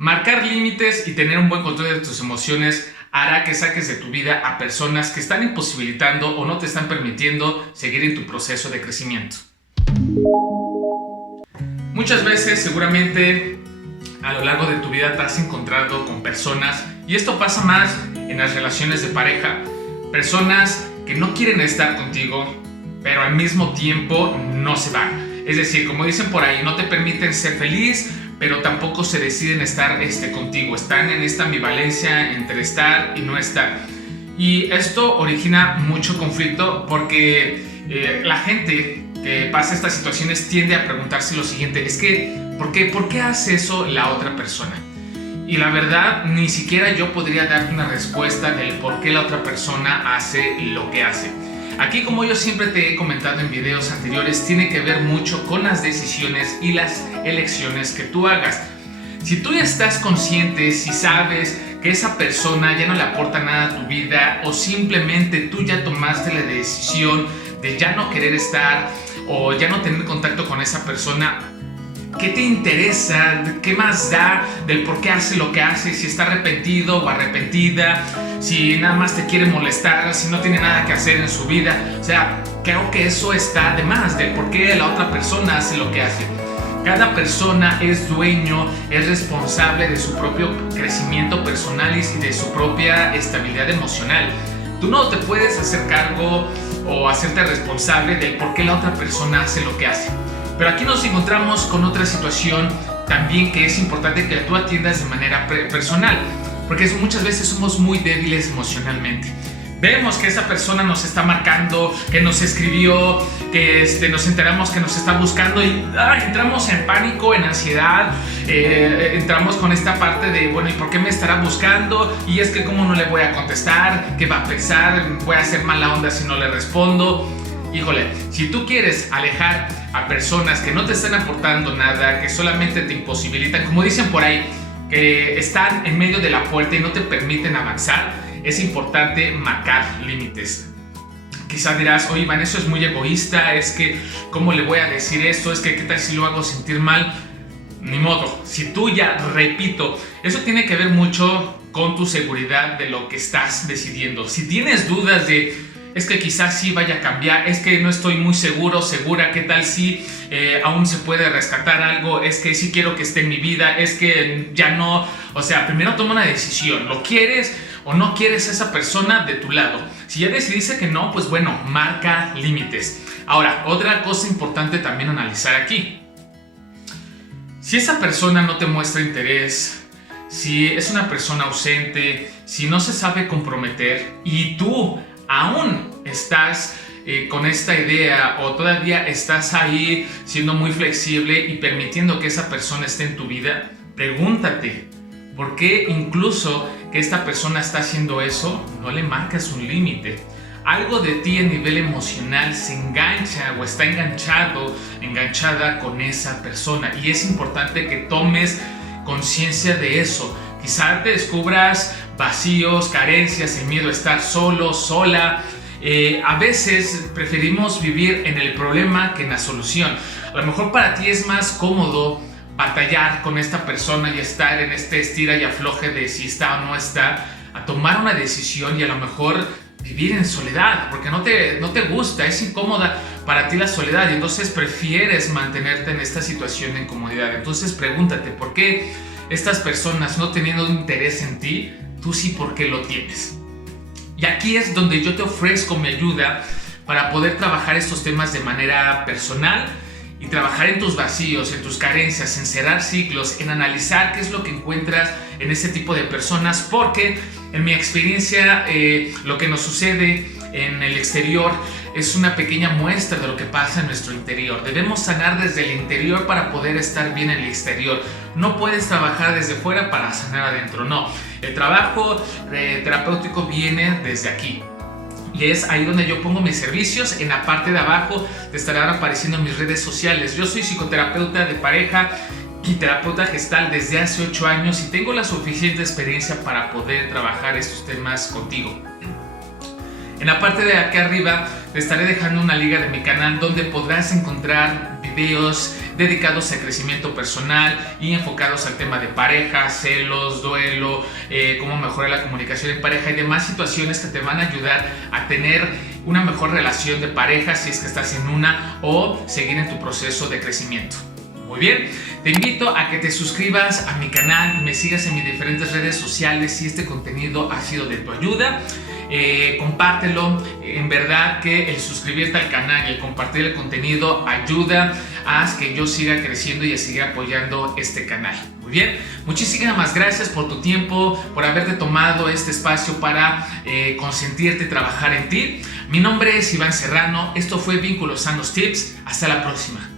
Marcar límites y tener un buen control de tus emociones hará que saques de tu vida a personas que están imposibilitando o no te están permitiendo seguir en tu proceso de crecimiento. Muchas veces, seguramente, a lo largo de tu vida te has encontrado con personas, y esto pasa más en las relaciones de pareja, personas que no quieren estar contigo, pero al mismo tiempo no se van. Es decir, como dicen por ahí, no te permiten ser feliz, pero tampoco se deciden estar contigo. Están en esta ambivalencia entre estar y no estar. Y esto origina mucho conflicto porque la gente que pasa estas situaciones tiende a preguntarse lo siguiente: es que, ¿por qué hace eso la otra persona? Y la verdad, ni siquiera yo podría darte una respuesta del por qué la otra persona hace lo que hace. Aquí, como yo siempre te he comentado en videos anteriores, tiene que ver mucho con las decisiones y las elecciones que tú hagas. Si tú ya estás consciente, si sabes que esa persona ya no le aporta nada a tu vida, o simplemente tú ya tomaste la decisión de ya no querer estar o ya no tener contacto con esa persona, ¿qué te interesa? ¿Qué más da del por qué hace lo que hace? Si está arrepentido o arrepentida, si nada más te quiere molestar, si no tiene nada que hacer en su vida. O sea, creo que eso está de más, del por qué la otra persona hace lo que hace. Cada persona es dueño, es responsable de su propio crecimiento personal y de su propia estabilidad emocional. Tú no te puedes hacer cargo o hacerte responsable del por qué la otra persona hace lo que hace. Pero aquí nos encontramos con otra situación también que es importante que tú atiendas de manera personal, porque muchas veces somos muy débiles emocionalmente. Vemos que esa persona nos está marcando, que nos escribió, que nos enteramos que nos está buscando y entramos en pánico, en ansiedad, entramos con esta parte de, bueno, ¿y por qué me estará buscando? Y es que cómo no le voy a contestar, ¿qué va a pensar? Voy a hacer mala onda si no le respondo. Híjole, si tú quieres alejar a personas que no te están aportando nada, que solamente te imposibilitan, como dicen por ahí, que están en medio de la puerta y no te permiten avanzar, es importante marcar límites. Quizá dirás: oye, Iván, eso es muy egoísta, es que ¿cómo le voy a decir esto? Es que ¿qué tal si lo hago sentir mal? Ni modo, si tú ya, repito, eso tiene que ver mucho con tu seguridad de lo que estás decidiendo. Si tienes dudas de: es que quizás sí vaya a cambiar, es que no estoy muy seguro, segura, ¿qué tal si aún se puede rescatar algo? Es que sí quiero que esté en mi vida, es que ya no. O sea, primero toma una decisión. ¿Lo quieres o no quieres a esa persona de tu lado? Si ya decidiste que no, pues bueno, marca límites. Ahora, otra cosa importante también analizar aquí: si esa persona no te muestra interés, si es una persona ausente, si no se sabe comprometer y tú aún estás con esta idea, o todavía estás ahí siendo muy flexible y permitiendo que esa persona esté en tu vida, pregúntate: ¿por qué incluso que esta persona está haciendo eso, no le marcas un límite? Algo de ti a nivel emocional se engancha o está enganchada con esa persona, y es importante que tomes conciencia de eso. Quizá te descubras vacíos, carencias, el miedo a estar solo, sola. A veces preferimos vivir en el problema que en la solución. A lo mejor para ti es más cómodo batallar con esta persona y estar en este estira y afloje de si está o no está, a tomar una decisión y a lo mejor vivir en soledad, porque no te gusta, es incómoda para ti la soledad, y entonces prefieres mantenerte en esta situación de incomodidad. Entonces pregúntate: ¿por qué estas personas no teniendo interés en ti, tú sí, por qué lo tienes? Y aquí es donde yo te ofrezco mi ayuda para poder trabajar estos temas de manera personal y trabajar en tus vacíos, en tus carencias, en cerrar ciclos, en analizar qué es lo que encuentras en este tipo de personas, porque en mi experiencia lo que nos sucede en el exterior es una pequeña muestra de lo que pasa en nuestro interior. Debemos sanar desde el interior para poder estar bien en el exterior. No puedes trabajar desde fuera para sanar adentro, no. El trabajo terapéutico viene desde aquí. Y es ahí donde yo pongo mis servicios. En la parte de abajo te estarán apareciendo mis redes sociales. Yo soy psicoterapeuta de pareja y terapeuta gestal desde hace 8 años y tengo la suficiente experiencia para poder trabajar estos temas contigo. En la parte de aquí arriba te estaré dejando una liga de mi canal donde podrás encontrar videos dedicados al crecimiento personal y enfocados al tema de pareja, celos, duelo, cómo mejorar la comunicación en pareja y demás situaciones que te van a ayudar a tener una mejor relación de pareja si es que estás en una o seguir en tu proceso de crecimiento. Muy bien, te invito a que te suscribas a mi canal, me sigas en mis diferentes redes sociales si este contenido ha sido de tu ayuda. Compártelo, en verdad que el suscribirte al canal y el compartir el contenido ayuda a que yo siga creciendo y a seguir apoyando este canal. Muy bien, muchísimas gracias por tu tiempo, por haberte tomado este espacio para consentirte, trabajar en ti. Mi nombre es Iván Serrano, esto fue Vínculos Sanos Tips, hasta la próxima.